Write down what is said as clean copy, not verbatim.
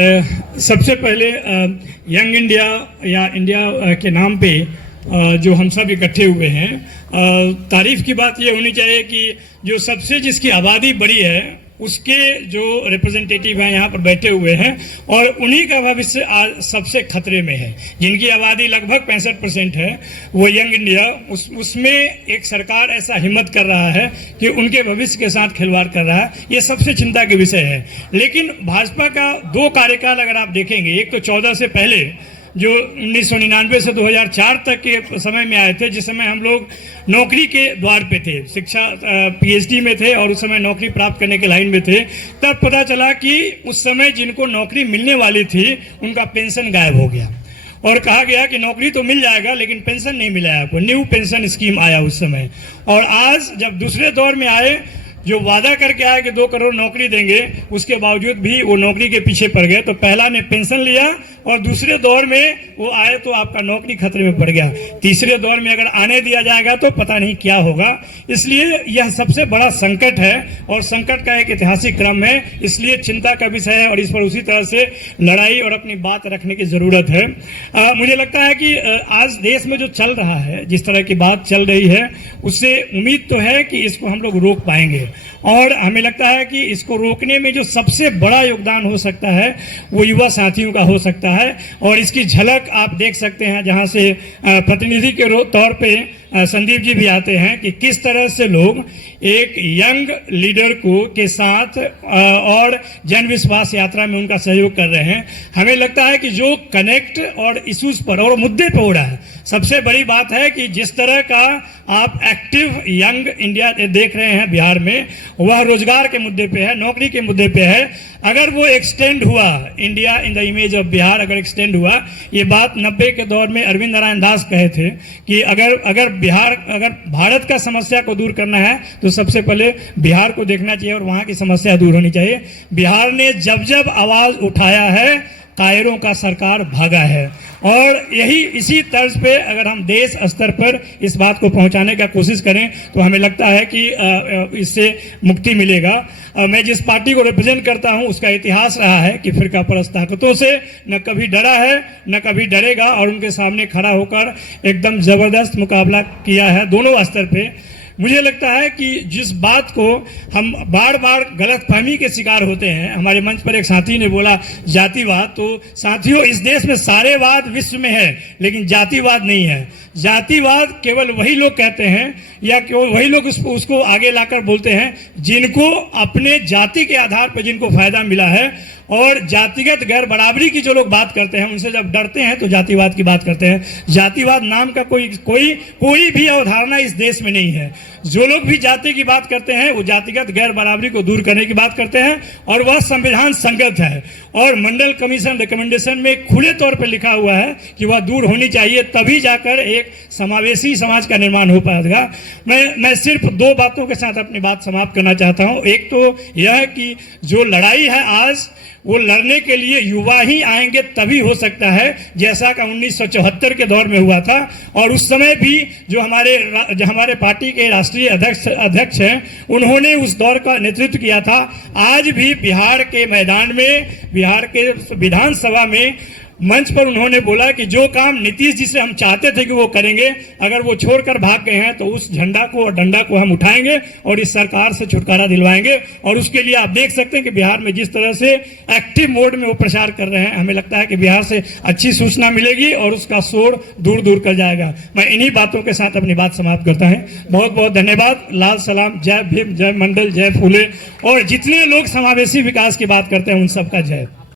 सबसे पहले young India या इंडिया के नाम पे जो हम सब इकट्ठे हुए हैं, तारीफ की बात ये होनी चाहिए कि जो सबसे जिसकी आबादी बड़ी है उसके जो रिप्रेजेंटेटिव हैं यहाँ पर बैठे हुए हैं और उन्हीं का भविष्य आज सबसे खतरे में है। जिनकी आबादी लगभग 65% है वो यंग इंडिया, उसमें एक सरकार ऐसा हिम्मत कर रहा है कि उनके भविष्य के साथ खिलवाड़ कर रहा है, ये सबसे चिंता के विषय है। लेकिन भाजपा का 2 कार्यकाल अगर आप देखेंगे, एक तो 14 से पहले जो 1999 से 2004 तक के समय में आए थे, जिस समय हम लोग नौकरी के द्वार पे थे, शिक्षा पीएचडी में थे और उस समय नौकरी प्राप्त करने के लाइन में थे, तब पता चला कि उस समय जिनको नौकरी मिलने वाली थी उनका पेंशन गायब हो गया और कहा गया कि नौकरी तो मिल जाएगा लेकिन पेंशन नहीं मिला है आपको। न्यू पेंशन स्कीम आया उस समय। और आज जब दूसरे दौर में आए, जो वादा करके आए कि 2 करोड़ नौकरी देंगे, उसके बावजूद भी वो नौकरी के पीछे पड़ गए। तो पहला ने पेंशन लिया और दूसरे दौर में वो आए तो आपका नौकरी खतरे में पड़ गया। तीसरे दौर में अगर आने दिया जाएगा तो पता नहीं क्या होगा। इसलिए यह सबसे बड़ा संकट है और संकट का एक ऐतिहासिक क्रम है, इसलिए चिंता का विषय है और इस पर उसी तरह से लड़ाई और अपनी बात रखने की जरूरत है। मुझे लगता है कि आज देश में जो चल रहा है, जिस तरह की बात चल रही है, उससे उम्मीद तो है कि इसको हम लोग रोक पाएंगे और हमें लगता है कि इसको रोकने में जो सबसे बड़ा योगदान हो सकता है वो युवा साथियों का हो सकता है। और इसकी झलक आप देख सकते हैं, जहां से प्रतिनिधि के तौर पे संदीप जी भी आते हैं, कि किस तरह से लोग एक यंग लीडर को के साथ और जन विश्वास यात्रा में उनका सहयोग कर रहे हैं। हमें लगता है कि जो कनेक्ट और इश्यूज पर और मुद्दे पे हो रहा है, सबसे बड़ी बात है कि जिस तरह का आप एक्टिव यंग इंडिया देख रहे हैं बिहार में, वह रोजगार के मुद्दे पे है, नौकरी के मुद्दे पे है। अगर वो एक्सटेंड हुआ, India in the image of Bihar अगर एक्सटेंड हुआ, ये बात 90 के दौर में अरविंद नारायण दास कहे थे कि अगर भारत का समस्या को दूर करना है तो सबसे पहले बिहार को देखना चाहिए और वहां की समस्या दूर होनी चाहिए। बिहार ने जब जब आवाज उठाया है, कायरों का सरकार भागा है। और इसी तर्ज पे अगर हम देश स्तर पर इस बात को पहुंचाने का कोशिश करें तो हमें लगता है कि इससे मुक्ति मिलेगा। मैं जिस पार्टी को रिप्रेजेंट करता हूं उसका इतिहास रहा है कि फिरका परस्त ताकतों से न कभी डरा है न कभी डरेगा और उनके सामने खड़ा होकर एकदम जबरदस्त मुकाबला किया है दोनों स्तर पे। मुझे लगता है कि जिस बात को हम बार बार गलतफहमी के शिकार होते हैं, हमारे मंच पर एक साथी ने बोला जातिवाद, तो साथियों इस देश में सारे वाद विश्व में है लेकिन जातिवाद नहीं है। जातिवाद केवल वही लोग कहते हैं या केवल वही लोग उसको आगे लाकर बोलते हैं जिनको अपने जाति के आधार पर जिनको फायदा मिला है। और जातिगत गैर बराबरी की जो लोग बात करते हैं उनसे जब डरते हैं तो जातिवाद की बात करते हैं। जातिवाद नाम का कोई भी अवधारणा इस देश में नहीं है। जो लोग भी जाति की बात करते हैं वो जातिगत गैर बराबरी को दूर करने की बात करते हैं और वह संविधान संगत है और मंडल कमीशन रिकमेंडेशन में खुले तौर पर लिखा हुआ है कि वह दूर होनी चाहिए, तभी जाकर एक समावेशी समाज का निर्माण हो पाएगा। मैं सिर्फ 2 बातों के साथ अपनी बात समाप्त करना चाहता हूं। एक तो यह है कि जो लड़ाई है आज, वो लड़ने के लिए युवा ही आएंगे तभी हो सकता है, जैसा कि 1974 के दौर में हुआ था। और उस समय भी जो हमारे पार्टी के राष्ट्रीय अध्यक्ष हैं, उन्होंने उस दौर का नेतृत्व किया था। आज भी बिहार के मैदान में, बिहार के विधानसभा में मंच पर उन्होंने बोला कि जो काम नीतीश जी से हम चाहते थे कि वो करेंगे, अगर वो छोड़कर भाग गए हैं तो उस झंडा को और डंडा को हम उठाएंगे और इस सरकार से छुटकारा दिलवाएंगे। और उसके लिए आप देख सकते हैं कि बिहार में जिस तरह से एक्टिव मोड में वो प्रचार कर रहे हैं, हमें लगता है कि बिहार से अच्छी सूचना मिलेगी और उसका शोर दूर दूर कर जाएगा। मैं इन्हीं बातों के साथ अपनी बात समाप्त करता हूं। बहुत बहुत धन्यवाद। लाल सलाम। जय भीम, जय मंडल, जय फूले और जितने लोग समावेशी विकास की बात करते हैं उन सबका जय।